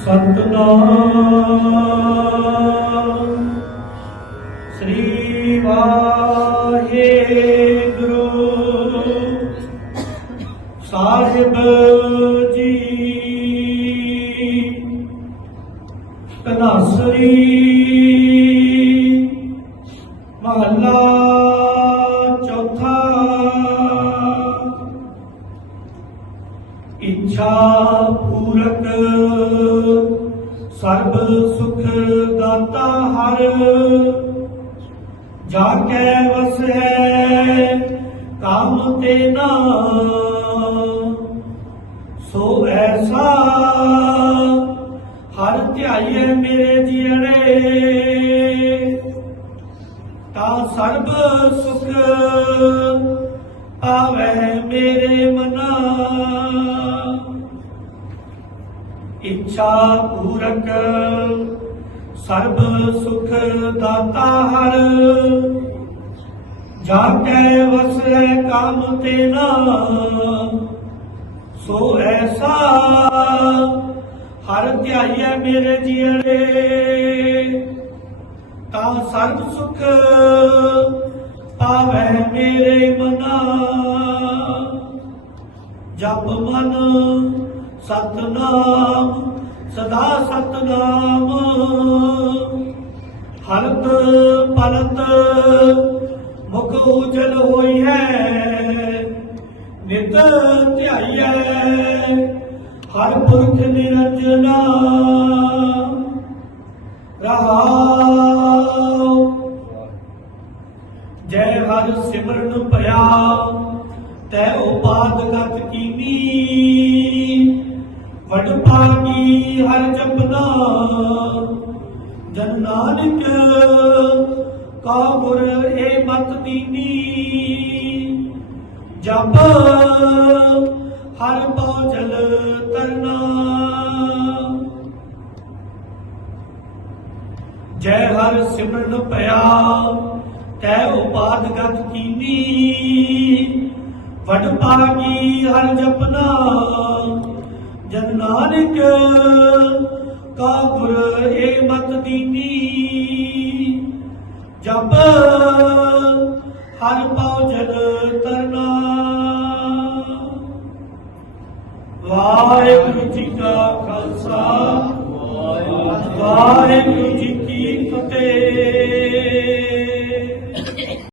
ਸਤਨਾਮ। ਸ੍ਰੀ ਵਾਹਿਗੁਰੂ। ਸਾਹਿਬ ਜੀ। ਕਨਾਸਰੀ ਮਹੱਲਾ ਚੌਥਾ। ਇੱਛਾ ਪੂਰਕ ਸਰਬ ਸੁਖ ਦਾਤਾ ਹਰ ਜਾ ਕੇ ਵਸੈ ਕਾਮ ਤੇ ਨਾ ਸੋ ਐਸਾ ਹਰ ਧਿਆਈਏ ਮੇਰੇ ਜੀੜੇ ਤਾਂ ਸਰਬ ਸੁਖ ਆਵੇ ਮੇਰੇ ਮਨਾ। ਇੱਛਾ ਪੂਰਕ, ਸਰਬ ਸੁਖ ਦਾਤਾ ਹਰ। ਜਾ ਕੇ ਵਸੈ ਕਾਮ ਤੇ ਨਾ ਸੋ ਐਸਾ ਹਰ ਧਿਆਈਐ ਮੇਰੇ ਜੀਣੇ ਤਾਂ ਸਰਬ ਸੁਖ ਪਾਵੈ ਮੇਰੇ ਮਨਾ। ਜਪ ਮਨ ਸਤਨਾਮ, ਸਦਾ ਸਤਨਾਮ। ਹਰਤ ਪਲਤ ਮੁਖ ਉਜਲ ਹੋਈ ਹੈ ਨਿਤ ਧਿਆਈਐ। ਹਰ ਪੁਰਖ ਨਿਰੰਜਨਾ, ਰਹਾਉ। ਜੈ ਹਰ ਸਿਮਰਨ ਭਇਆ ਤੈ ਉਪਾਦ ਗਤ ਕੀਨੀ ਵਡ ਪਾਗੀ ਹਰ ਜਪਦਾ। ਜਨ ਨਾਨਕ ਕਾ ਗੁਰ ਏ ਮਤ ਦੀਨੀ। ਜਪ ਹਰ ਪਉ ਜਲ ਤਰਨਾ। ਜੈ ਹਰ ਸਿਮਰਨ ਭਇਆ ਤੈ ਉਪਾਦ ਗਤ ਕੀਨੀ। ਵਡ ਪਾਗੀ ਹਰ ਜਪਨਾ। ਜਨ ਨਾਨਕ ਕਾ ਗੁਰ ਏ ਮਤ ਦੀਨੀ। ਜਪ ਹਰ ਪਉ ਜਲ ਤਰਨਾ ਵਾਹਿਗੁਰੂ ਜੀ ਕਾ ਖਾਲਸਾ, ਵਾਹਿਗੁਰੂ ਜੀ ਕੀ ਫਤਿਹ।